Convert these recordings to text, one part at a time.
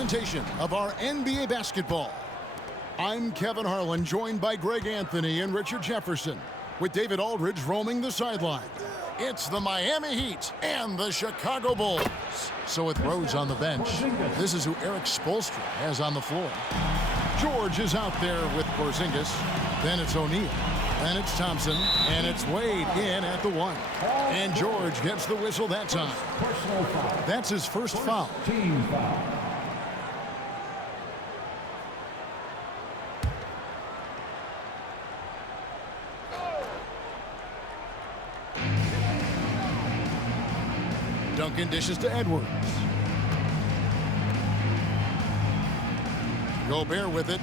presentation of our NBA basketball. I'm Kevin Harlan, joined by Greg Anthony and Richard Jefferson, with David Aldridge roaming the sideline. It's the Miami Heat and the Chicago Bulls. So with Rose on the bench, this is who Eric Spoelstra has on the floor. George is out there with Porzingis. Then it's O'Neal. Then it's Thompson. And it's Wade in at the 1. And George gets the whistle that time. That's his first foul. Team foul. Duncan dishes to Edwards. Gobert with it.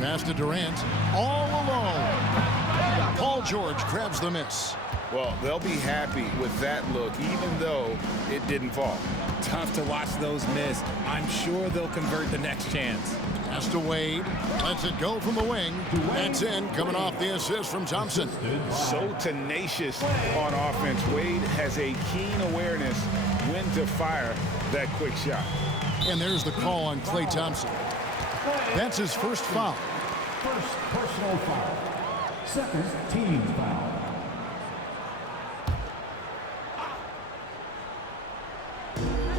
Pass to Durant. All alone. Paul George grabs the miss. Well, they'll be happy with that look, even though it didn't fall. Tough to watch those miss. I'm sure they'll convert the next chance. Pass to Wade. Lets it go from the wing. That's in, coming off the assist from Thompson. So tenacious on offense. Wade has a keen awareness when to fire that quick shot. And there's the call on Klay Thompson. That's his first foul. First personal foul. Second team foul.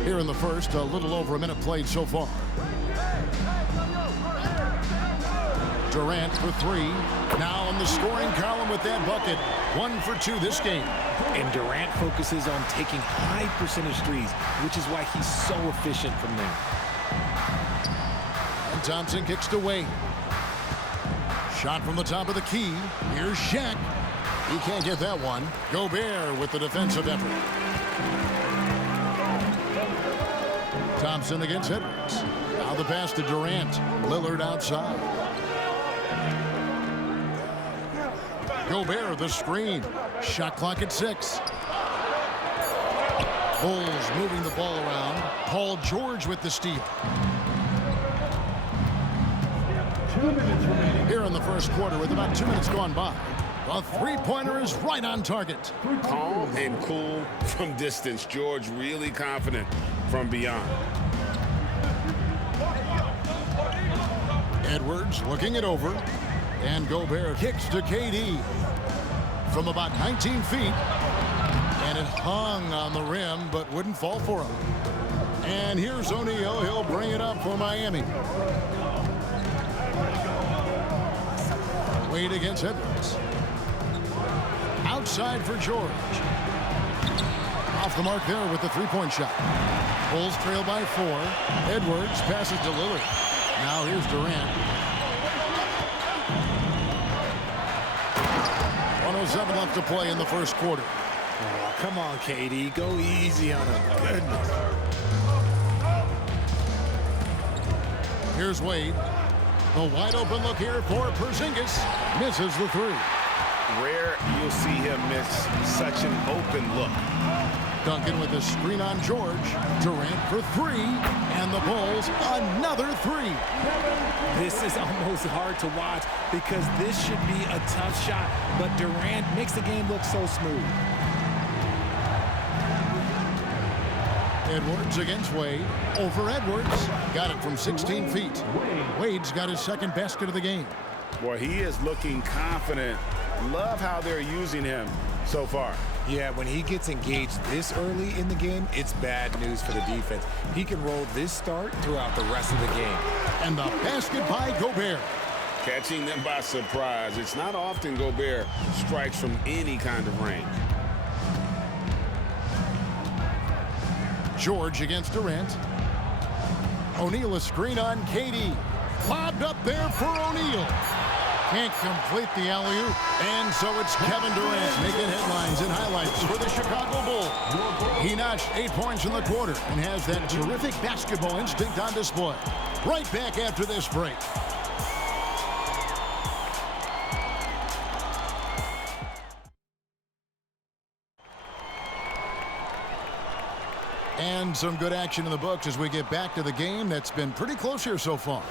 Here in the first, a little over a minute played so far. Durant for 3. Now in the scoring column with that bucket. 1 for 2 this game. And Durant focuses on taking high percentage threes, which is why he's so efficient from there. And Thompson kicks to Wade. Shot from the top of the key. Here's Shaq. He can't get that one. Gobert with the defensive effort. Thompson against Edwards. Now the pass to Durant. Lillard outside. Gobert the screen. Shot clock at 6. Bulls moving the ball around. Paul George with the steal. 2 minutes remaining. Here in the first quarter with about 2 minutes gone by. The three-pointer is right on target. Calm and cool from distance. George really confident from beyond. Edwards looking it over. And Gobert kicks to KD from about 19 feet. And it hung on the rim, but wouldn't fall for him. And here's O'Neal. He'll bring it up for Miami. Wade against Edwards. Outside for George. Off the mark there with the three-point shot. Bulls trail by 4. Edwards passes to Lillard. Now here's Durant. 1:07 left to play in the first quarter. Oh, come on, KD. Go easy on him. Goodness. Here's Wade. The wide open look here for Porzingis. Misses the 3. Rare you'll see him miss such an open look. Duncan with a screen on George. Durant for 3. And the Bulls another 3. This is almost hard to watch because this should be a tough shot, but Durant makes the game look so smooth. Edwards against Wade. Over Edwards. Got it from 16 feet. Wade's got his second basket of the game. Boy, he is looking confident. Love how they're using him so far. Yeah, when he gets engaged this early in the game, it's bad news for the defense. He can roll this start throughout the rest of the game. And the basket by Gobert. Catching them by surprise. It's not often Gobert strikes from any kind of range. George against Durant. O'Neal a screen on KD. Lobbed up there for O'Neal. Can't complete the alley-oop. And so it's Kevin Durant making headlines and highlights for the Chicago Bulls. He notched 8 points in the quarter and has that terrific basketball instinct on display. Right back after this break. And some good action in the books as we get back to the game that's been pretty close here so far.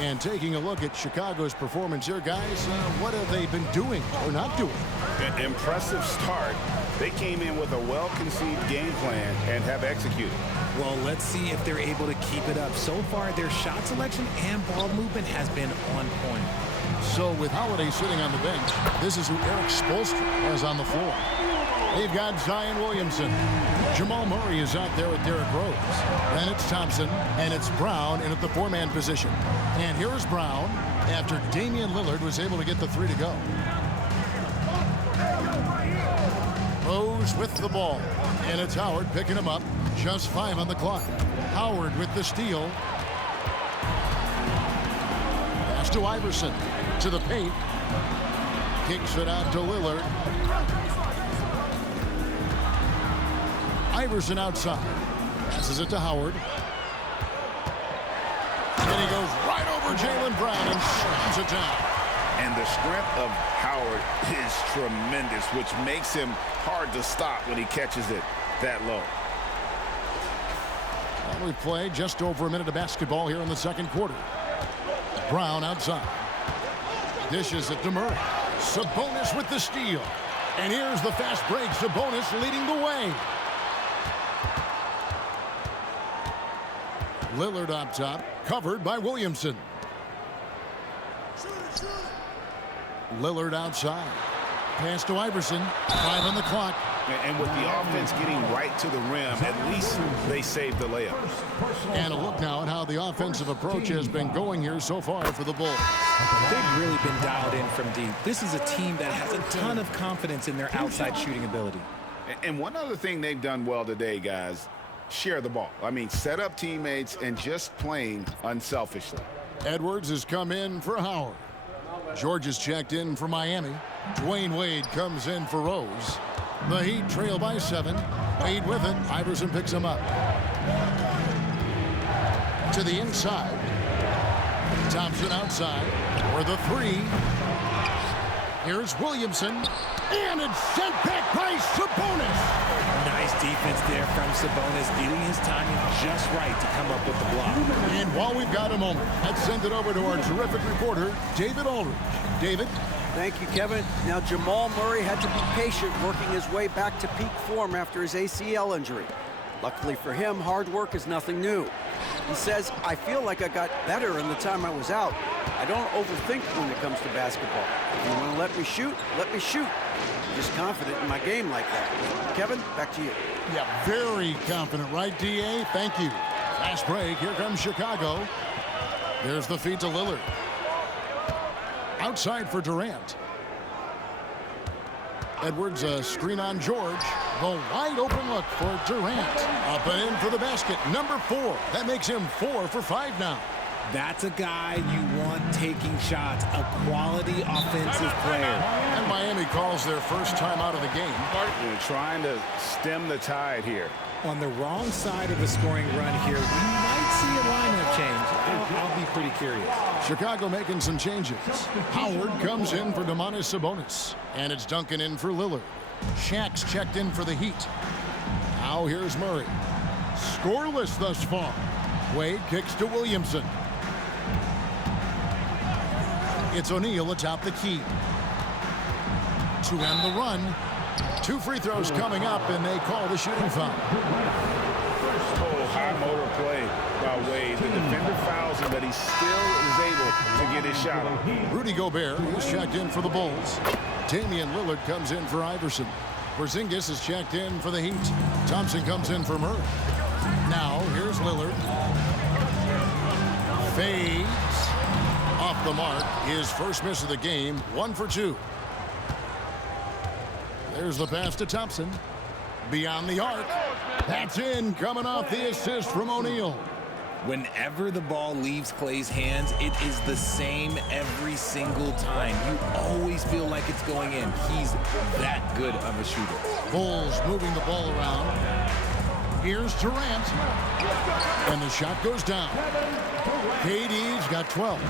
And taking a look at Chicago's performance here, guys, what have they been doing or not doing? An impressive start. They came in with a well-conceived game plan and have executed. Well, let's see if they're able to keep it up. So far, their shot selection and ball movement has been on point. So with Holiday sitting on the bench, this is who Eric Spoelstra has on the floor. They've got Zion Williamson. Jamal Murray is out there with Derrick Rose. Then it's Thompson, and it's Brown in at the four-man position. And here's Brown after Damian Lillard was able to get the three to go. Rose with the ball, and it's Howard picking him up. Just 5 on the clock. Howard with the steal. Pass to Iverson. To the paint. Kicks it out to Lillard. Iverson outside. Passes it to Howard. And he goes right over Jaylen Brown and slams it down. And the strength of Howard is tremendous, which makes him hard to stop when he catches it that low. Well, we've played just over a minute of basketball here in the second quarter. Brown outside. Dishes it to Murray. Sabonis with the steal. And here's the fast break. Sabonis leading the way. Lillard up top, covered by Williamson. Lillard outside. Pass to Iverson. 5 on the clock. And with the offense getting right to the rim, at least they saved the layup. And a look now at how the offensive approach has been going here so far for the Bulls. They've really been dialed in from deep. This is a team that has a ton of confidence in their outside shooting ability. And one other thing they've done well today, guys, share the ball. I mean, set up teammates and just playing unselfishly. Edwards has come in for Howard. George has checked in for Miami. Dwayne Wade comes in for Rose. The Heat trail by 7. Wade with it. Iverson picks him up. To the inside. Thompson outside for the 3. Here's Williamson. And it's sent back by Sabonis. Nice defense there from Sabonis, getting his timing just right to come up with the block. And while we've got a moment, let's send it over to our terrific reporter, David Aldridge. David? Thank you, Kevin. Now, Jamal Murray had to be patient working his way back to peak form after his ACL injury. Luckily for him, hard work is nothing new. He says, I feel like I got better in the time I was out. I don't overthink when it comes to basketball. If you want to let me shoot, let me shoot. I'm just confident in my game like that. Kevin, back to you. Yeah, very confident, right, D.A.? Thank you. Fast break. Here comes Chicago. There's the feed to Lillard. Outside for Durant. Edwards, a screen on George. The wide open look for Durant. Up and in for the basket. Number 4. That makes him 4 for 5 now. That's a guy you want taking shots, a quality offensive player. And Miami calls their first time out of the game. They're trying to stem the tide here. On the wrong side of a scoring run here, we might see a lineup change. I'll be pretty curious. Chicago making some changes. Howard comes in for Domantas Sabonis. And it's Duncan in for Lillard. Shaq's checked in for the Heat. Now here's Murray. Scoreless thus far. Wade kicks to Williamson. It's O'Neal atop the key. To end the run. 2 free throws coming up, and they call the shooting foul. Oh, high motor play by Wade. The defender fouls him, but he still is able to get his shot off. Rudy Gobert is checked in for the Bulls. Damian Lillard comes in for Iverson. Porzingis is checked in for the Heat. Thompson comes in for Murray. Now, here's Lillard. Fades. Off the mark. His first miss of the game. 1 for 2. There's the pass to Thompson. Beyond the arc. That's in. Coming off the assist from O'Neal. Whenever the ball leaves Clay's hands, it is the same every single time. You always feel like it's going in. He's that good of a shooter. Bulls moving the ball around. Here's Durant. And the shot goes down. KD's got 12.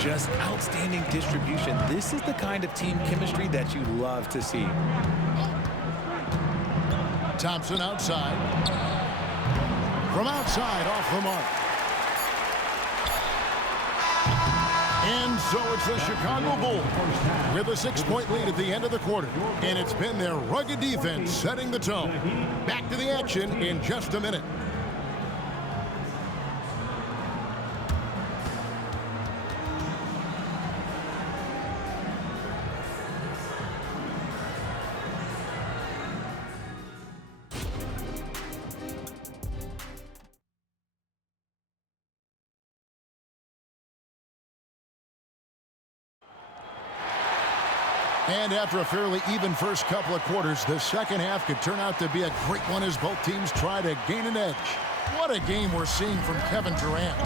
Just outstanding distribution. This is the kind of team chemistry that you love to see. Thompson outside. From outside, off the mark. And so it's the Chicago Bulls with a 6-point lead at the end of the quarter. And it's been their rugged defense setting the tone. Back to the action in just a minute. And after a fairly even first couple of quarters, the second half could turn out to be a great one as both teams try to gain an edge. What a game we're seeing from Kevin Durant.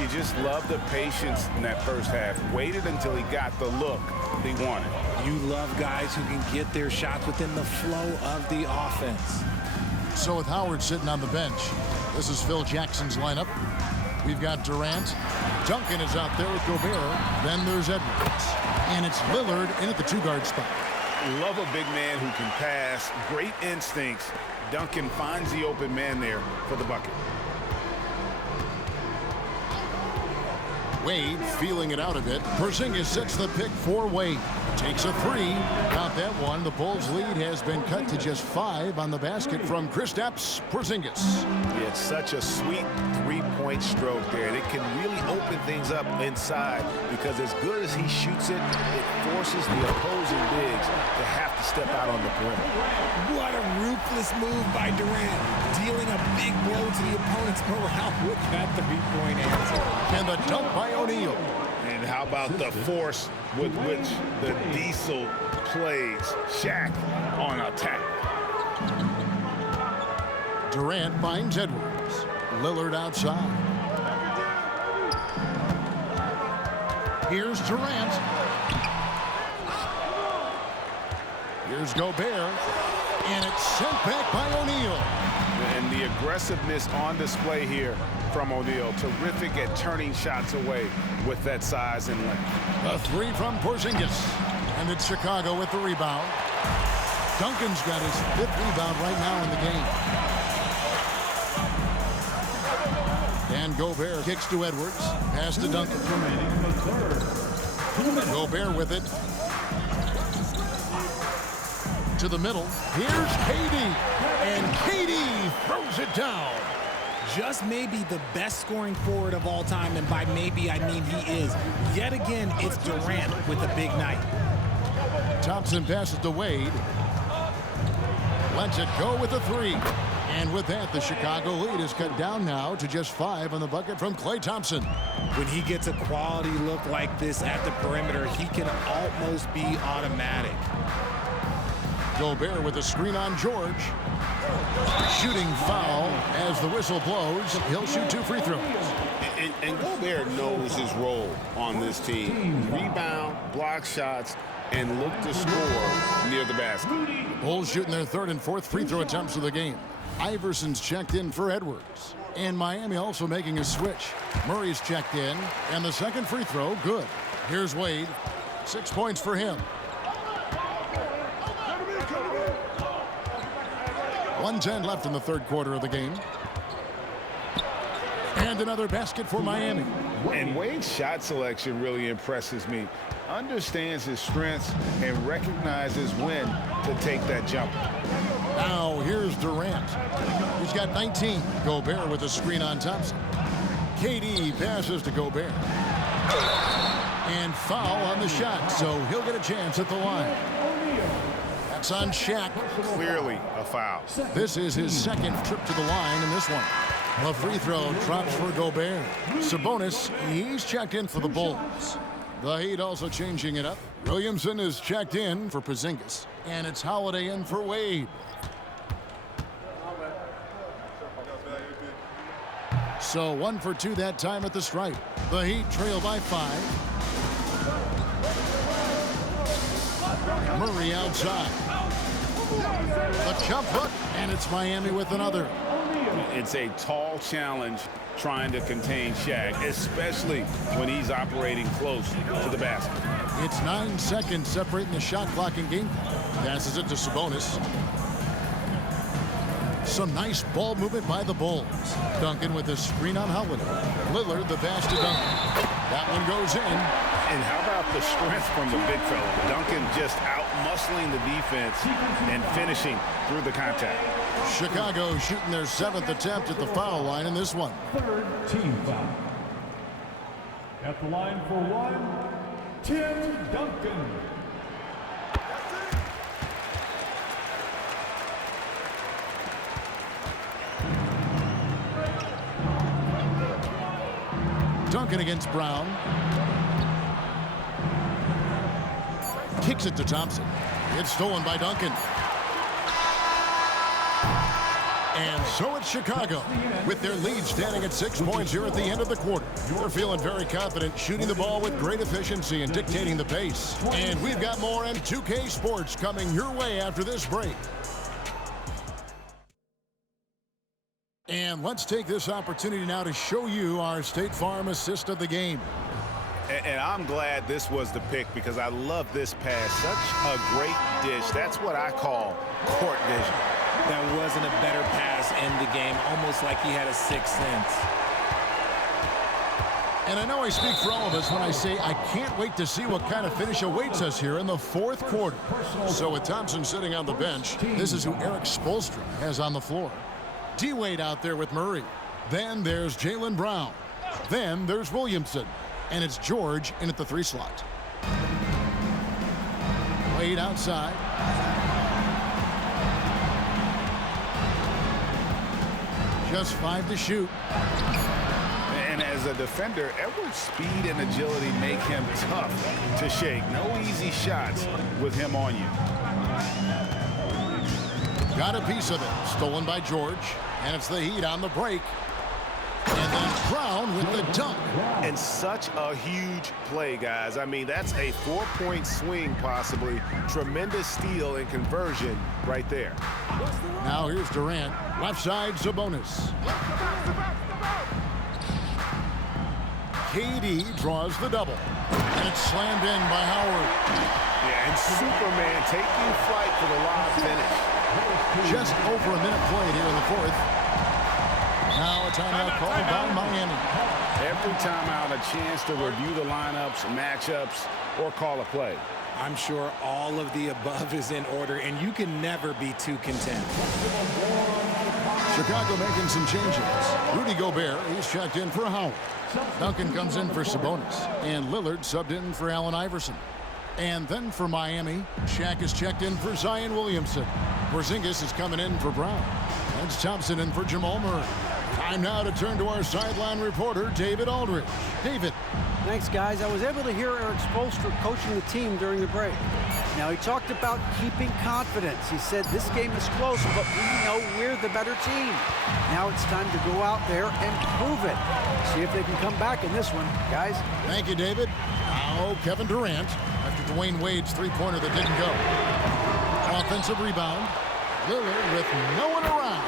You just love the patience in that first half. Waited until he got the look he wanted. You love guys who can get their shots within the flow of the offense. So with Howard sitting on the bench, this is Phil Jackson's lineup. We've got Durant. Duncan is out there with Gobert. Then there's Edwards. And it's Lillard in at the two-guard spot. Love a big man who can pass. Great instincts. Duncan finds the open man there for the bucket. Wade feeling it out a bit. Porzingis sets the pick for Wade. Takes a three. Count that one. The Bulls' lead has been cut to just 5 on the basket from Kristaps Porzingis. Yeah, it's such a sweet three-point stroke there. And it can really open things up inside because as good as he shoots it, it forces the opposing bigs to have to step out on the perimeter. What a ruthless move by Durant, dealing a big blow to the opponent's morale with that three-point answer. And the dunk by O'Neal. And how about the force with which the Diesel plays Shaq on attack? Durant finds Edwards. Lillard outside. Here's Durant. Here's Gobert. And it's sent back by O'Neal. And the aggressiveness on display here from O'Neal. Terrific at turning shots away with that size and length. A three from Porzingis. And it's Chicago with the rebound. Duncan's got his 5th rebound right now in the game. And Gobert kicks to Edwards. Pass to Duncan. Gobert with it. To the middle. Here's KD. And KD throws it down. Just maybe the best scoring forward of all time, and by maybe I mean he is. Yet again, it's Durant with a big night. Thompson passes to Wade. Lets it go with a three. And with that, the Chicago lead is cut down now to just 5 on the bucket from Klay Thompson. When he gets a quality look like this at the perimeter, he can almost be automatic. Gobert with a screen on George. Shooting foul as the whistle blows. He'll shoot 2 free throws. And Gobert knows his role on this team. Rebound, block shots, and look to score near the basket. Bulls shooting their 3rd and 4th free throw attempts of the game. Iverson's checked in for Edwards. And Miami also making a switch. Murray's checked in, and the 2nd free throw, good. Here's Wade. 6 points for him. 1:10 left in the 3rd quarter of the game. And another basket for Miami. And Wade's shot selection really impresses me. Understands his strengths and recognizes when to take that jump. Now here's Durant. He's got 19. Gobert with a screen on Thompson. KD passes to Gobert. And foul on the shot, so he'll get a chance at the line. That's on Shaq. Clearly a foul. This is his 2nd trip to the line in this one. The free throw drops for Gobert. Sabonis, he's checked in for the Bulls. The Heat also changing it up. Williamson is checked in for Porzingis. And it's Holiday in for Wade. So 1 for 2 that time at the stripe. The Heat trail by 5. Murray outside. A jump hook, and it's Miami with another. It's a tall challenge trying to contain Shaq, especially when he's operating close to the basket. It's 9 seconds separating the shot clock and game. Passes it to Sabonis. Some nice ball movement by the Bulls. Duncan with a screen on Howard. Lillard the pass to Duncan. That one goes in. And how about the strength from the big fella? Duncan just out-muscling the defense and finishing through the contact. Chicago shooting their 7th attempt at the foul line in this one. 3rd team foul. At the line for one, Tim Duncan. Duncan against Brown. Kicks it to Thompson. It's stolen by Duncan. And so it's Chicago, with their lead standing at 6 points here at the end of the quarter. You're feeling very confident, shooting the ball with great efficiency and dictating the pace. And we've got more in 2K Sports coming your way after this break. And let's take this opportunity now to show you our State Farm assist of the game. And I'm glad this was the pick because I love this pass. Such a great dish. That's what I call court vision. There wasn't a better pass in the game, almost like he had a sixth sense. And I know I speak for all of us when I say I can't wait to see what kind of finish awaits us here in the fourth quarter. So with Thompson sitting on the bench, this is who Eric Spoelstra has on the floor. D-Wade out there with Murray. Then there's Jaylen Brown. Then there's Williamson. And it's George in at the 3 slot. Wade outside. Just 5 to shoot. And as a defender, Edwards' speed and agility make him tough to shake. No easy shots with him on you. Got a piece of it. Stolen by George. And it's the Heat on the break. And then Brown with the dunk. And such a huge play, guys. I mean, that's a 4-point swing, possibly. Tremendous steal and conversion right there. Now here's Durant. Left side, Sabonis. KD draws the double. And it's slammed in by Howard. Yeah, and Superman taking flight for the lob finish. Just over a minute played here in the fourth. Now a timeout called by Miami. Every timeout, a chance to review the lineups, matchups, or call a play. I'm sure all of the above is in order, and you can never be too content. Chicago making some changes. Rudy Gobert, he's checked in for Howard. Duncan comes in for Sabonis. And Lillard subbed in for Allen Iverson. And then for Miami, Shaq is checked in for Zion Williamson. Porzingis is coming in for Brown. That's Thompson in for Jamal Murray. Time now to turn to our sideline reporter, David Aldridge. David. Thanks, guys. I was able to hear Eric Spoelstra coaching the team during the break. Now, he talked about keeping confidence. He said this game is close, but we know we're the better team. Now it's time to go out there and prove it. See if they can come back in this one, guys. Thank you, David. Now Kevin Durant after Dwayne Wade's three-pointer that didn't go. Offensive rebound. Lillard with no one around.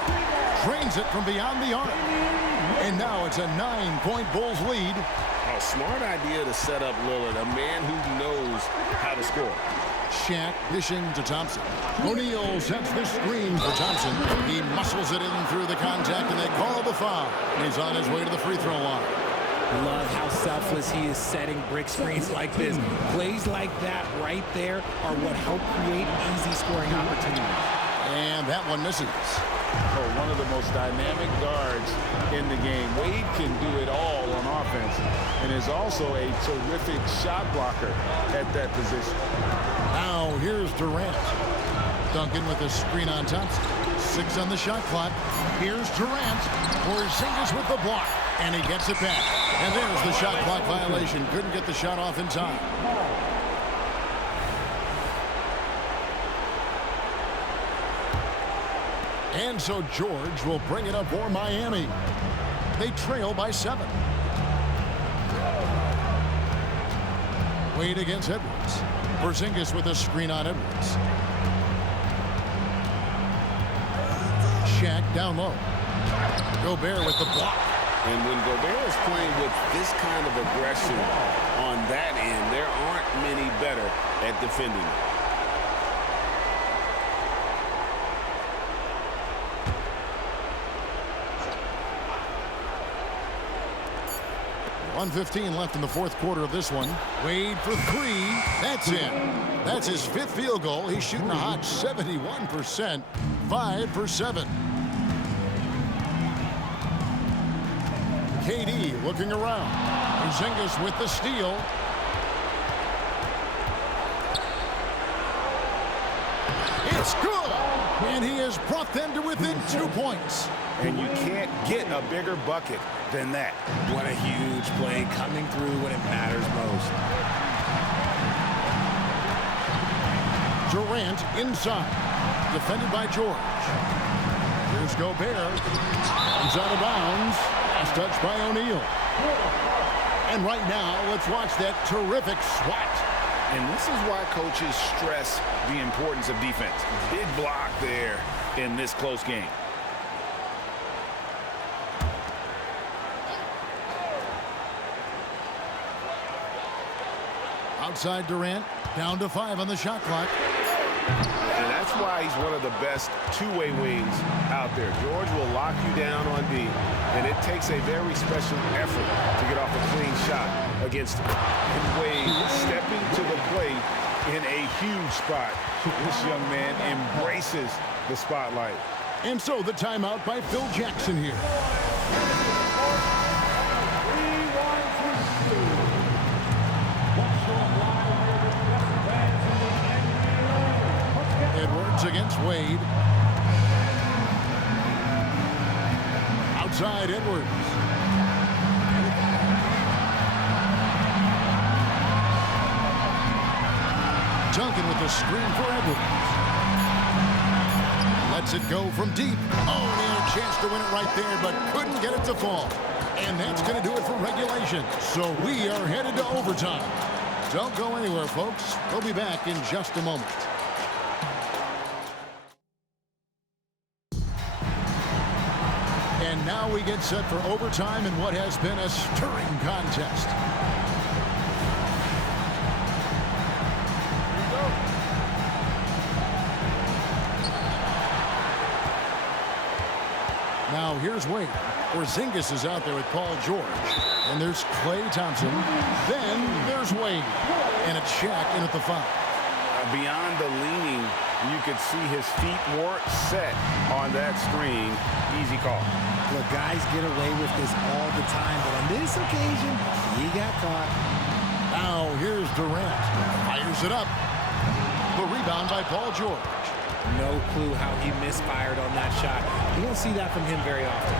Drains it from beyond the arc. And now it's a 9-point Bulls lead. A smart idea to set up Lillard, a man who knows how to score. Shaq dishing to Thompson. O'Neal sets the screen for Thompson. He muscles it in through the contact, and they call the foul. He's on his way to the free throw line. Love how selfless he is setting brick screens like this. Plays like that right there are what help create easy scoring opportunities. And that one misses. Oh, one of the most dynamic guards in the game. Wade can do it all on offense and is also a terrific shot blocker at that position. Now here's Durant. Duncan with a screen on Thompson. 6 on the shot clock. Here's Durant. Porzingis with the block. And he gets it back. And there's the shot clock violation. Couldn't get the shot off in time. And so George will bring it up for Miami. They trail by 7. Wade against Edwards. Porzingis with a screen on Edwards. Shaq down low. Gobert with the block. And when Gobert is playing with this kind of aggression on that end, there aren't many better at defending. 1:15 left in the fourth quarter of this one. Wade for 3. That's in. That's his 5th field goal. He's shooting a hot 71%. 5 for 7. KD looking around. Porzingis with the steal. It's good. And he has brought them to within 2 points. And you can't get a bigger bucket than that. What a huge play coming through when it matters most. Durant inside. Defended by George. Here's Gobert. He's out of bounds. Last touch by O'Neal. And right now, let's watch that terrific swat. And this is why coaches stress the importance of defense. Big block there in this close game. Outside Durant, down to 5 on the shot clock. And that's why he's one of the best two-way wings out there. George will lock you down on D, and it takes a very special effort to get off a clean shot against him. And Wade stepping to the plate in a huge spot. This young man embraces the spotlight. And so the timeout by Phil Jackson here. Edwards against Wade. Outside Edwards. Duncan with the screen for Edwards. Lets it go from deep. Oh, he had a chance to win it right there, but couldn't get it to fall. And that's going to do it for regulation. So we are headed to overtime. Don't go anywhere, folks. We'll be back in just a moment. And now we get set for overtime in what has been a stirring contest. Now here's Wade. Porzingis is out there with Paul George. And there's Klay Thompson. Then there's Wade. And it's Shaq in at the foul. Beyond the leaning, you could see his feet weren't set on that screen. Easy call. Look, guys get away with this all the time, but on this occasion, he got caught. Now here's Durant. Fires it up. The rebound by Paul George. No clue how he misfired on that shot. You don't see that from him very often.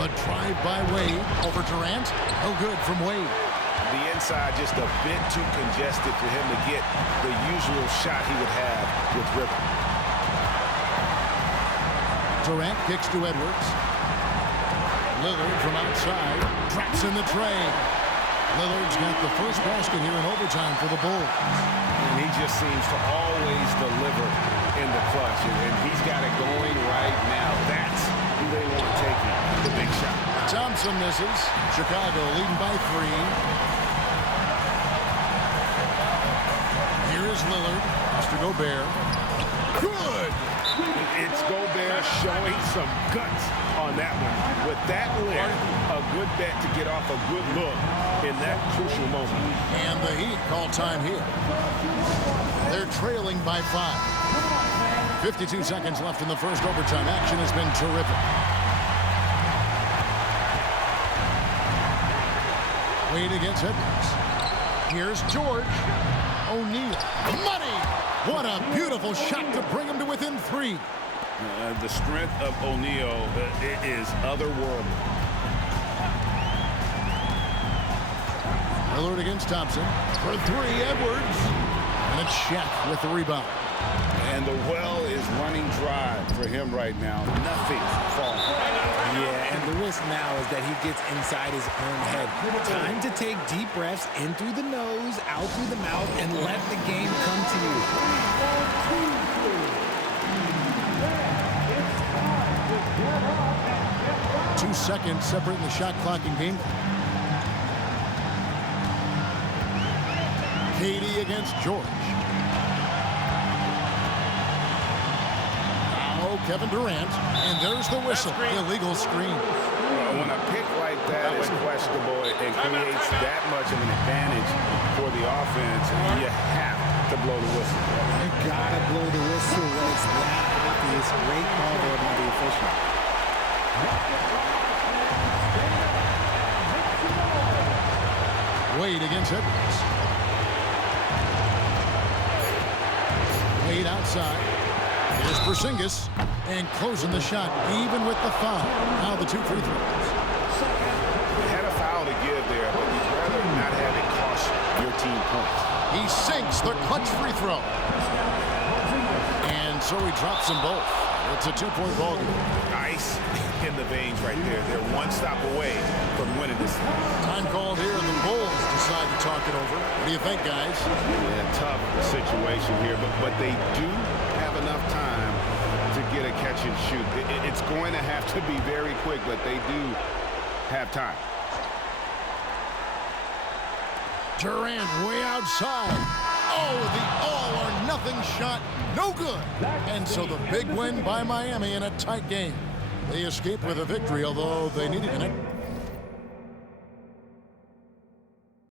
The drive by Wade over Durant. No good from Wade. The inside just a bit too congested for him to get the usual shot he would have with Ripper. Durant kicks to Edwards. Lillard from outside. Traps in the tray. Lillard's got the first basket here in overtime for the Bulls. And he just seems to always deliver in the clutch. And he's got it going right now. That's who they want taking the big shot. Thompson misses. Chicago leading by 3. Here is Lillard. Has to Gobert. Good! It's Gobert showing some guts on that one. With that length, a good bet to get off a good look in that crucial moment. And the Heat call time here. They're trailing by 5. 52 seconds left in the first overtime. Action has been terrific. Wade against Edwards. Here's George. O'Neal. Money! What a beautiful shot to bring him to within 3. The strength of O'Neal is otherworldly. Lillard against Thompson. For 3, Edwards. And it's Shaq with the rebound. And the well is running dry for him right now. Nothing falling. Yeah, and the risk now is that he gets inside his own head. Time to take deep breaths in through the nose, out through the mouth, and let the game come to you. 2 seconds separating the shot clock and game clock. KD against George. Now Kevin Durant, and there's the whistle. Illegal screen. When a pick like that is questionable, it creates that much of an advantage for the offense. You have to blow the whistle. You gotta blow the whistle when it's that obvious. Great call there by the official. Wade against Edwards. Wade outside. Here's Porzingis. And closing the shot, even with the foul. Now the 2 free throws. Had a foul to give there, but you'd rather not have it cost your team points. He sinks the clutch free throw. so he drops them both. It's a 2-point ball game. Ice in the veins right there. They're one stop away from winning this. Time called here, and the Bulls decide to talk it over. What do you think, guys? Yeah, tough situation here, but they do have enough time to get a catch and shoot. It's going to have to be very quick, but they do have time. Durant way outside. Oh, the all-or-nothing shot, no good. And so the big win by Miami in a tight game. They escape with a victory, although they needed it.